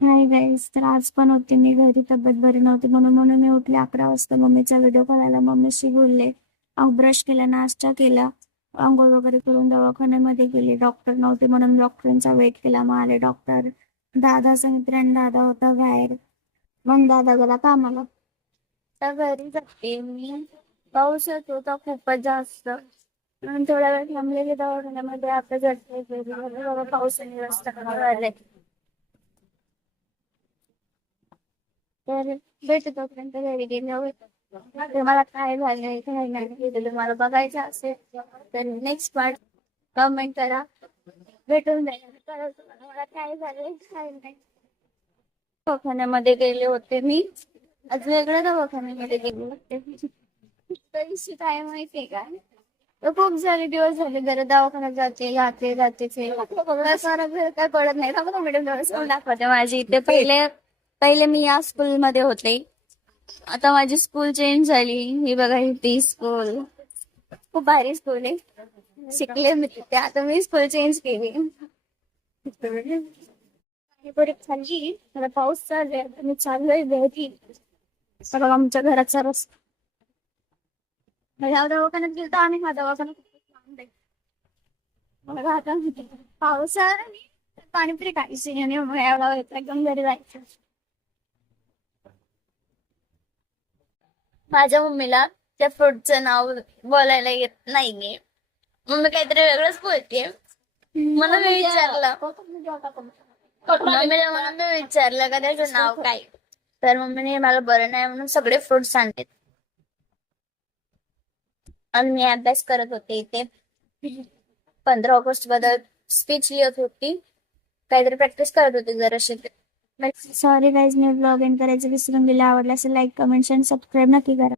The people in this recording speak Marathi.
हाय गाईस, तर आज पण होते मी घरी. तब्येत बरी नव्हती म्हणून मी उठले 11 वाजता. मम्मीचा व्हिडिओ कॉल आला. मम्मीशी बोलले, ब्रश केला, नाश्ता केला, आंघोळ वगैरे करून दवाखान्यामध्ये गेले. डॉक्टर नव्हते म्हणून डॉक्टरांचा वेट केला. मग आले डॉक्टर. दादाचा मित्र आणि दादा होता बाहेर. मग दादा गेला कामाला. तर घरी जाते मी. पाऊस येत होता खूपच जास्त. म्हणून थोडा वेळ थांबले की दवाखान्यामध्ये आता जाते. पावसाने रस्ता खराब झालाय. तर भेटू तोपर्यंत घरी गेल्यावर. तर मला काय झालंय काय नाही हे जर मला बघायचं असेल तर नेक्स्ट पार्ट कमेंट करा. भेटून जाईल कळलं तुम्हाला मला काय झालंय काय नाही. दवाखान्यामध्ये गेले होते मी. आज वेगळ्या दवाखान्यामध्ये गेले होते. पैसे काय माहितीये का, तर खूप सारे दिवस झाले जरा दवाखान्यात जाते जाते जाते सारा वेळ काय पडत नाही. थांबा मॅडम दाखवते माझी इथे. पहिले पहिले मी या स्कूलमध्ये होते. आता माझी स्कूल चेंज झाली. ही बघा, ही ती स्कूल खूप भारी स्कूल आहे. शिकले मी तिथे. आता मी स्कूल चेंज केली. बरी खाल्ली. मला पाऊस चालू आहे. आता मी चाललोय घरी. बघा आमच्या घराचा रस्ता. ह्या दवाखान्यात गेलो तर आम्ही हा दवाखाना खूप लांब आहे. बघा आता पावसाळा नाही, पाणीपुरी खायची आणि मग एवढा वेळ एकदम घरी जायचं. माझ्या मम्मीला त्या फ्रूटचं नाव बोलायला येत नाहीये. मम्मी काहीतरी वेगळंच बोलते. म्हणून मी विचारलं मम्मीला म्हणून मी विचारलं का त्याचं नाव काय. तर मम्मीने मला बरं नाही म्हणून सगळे फ्रुट्स सांगते. आणि मी अभ्यास करत होते इथे. 15 ऑगस्ट बद्दल स्पीच लिहित होती. काहीतरी प्रॅक्टिस करत होती जराशी. सॉरी गाईज, मी ब्लॉग एंड करायचं विसरून गेले. आवडलं असेल लाईक, कमेंट आणि सबस्क्राईब नक्की करा.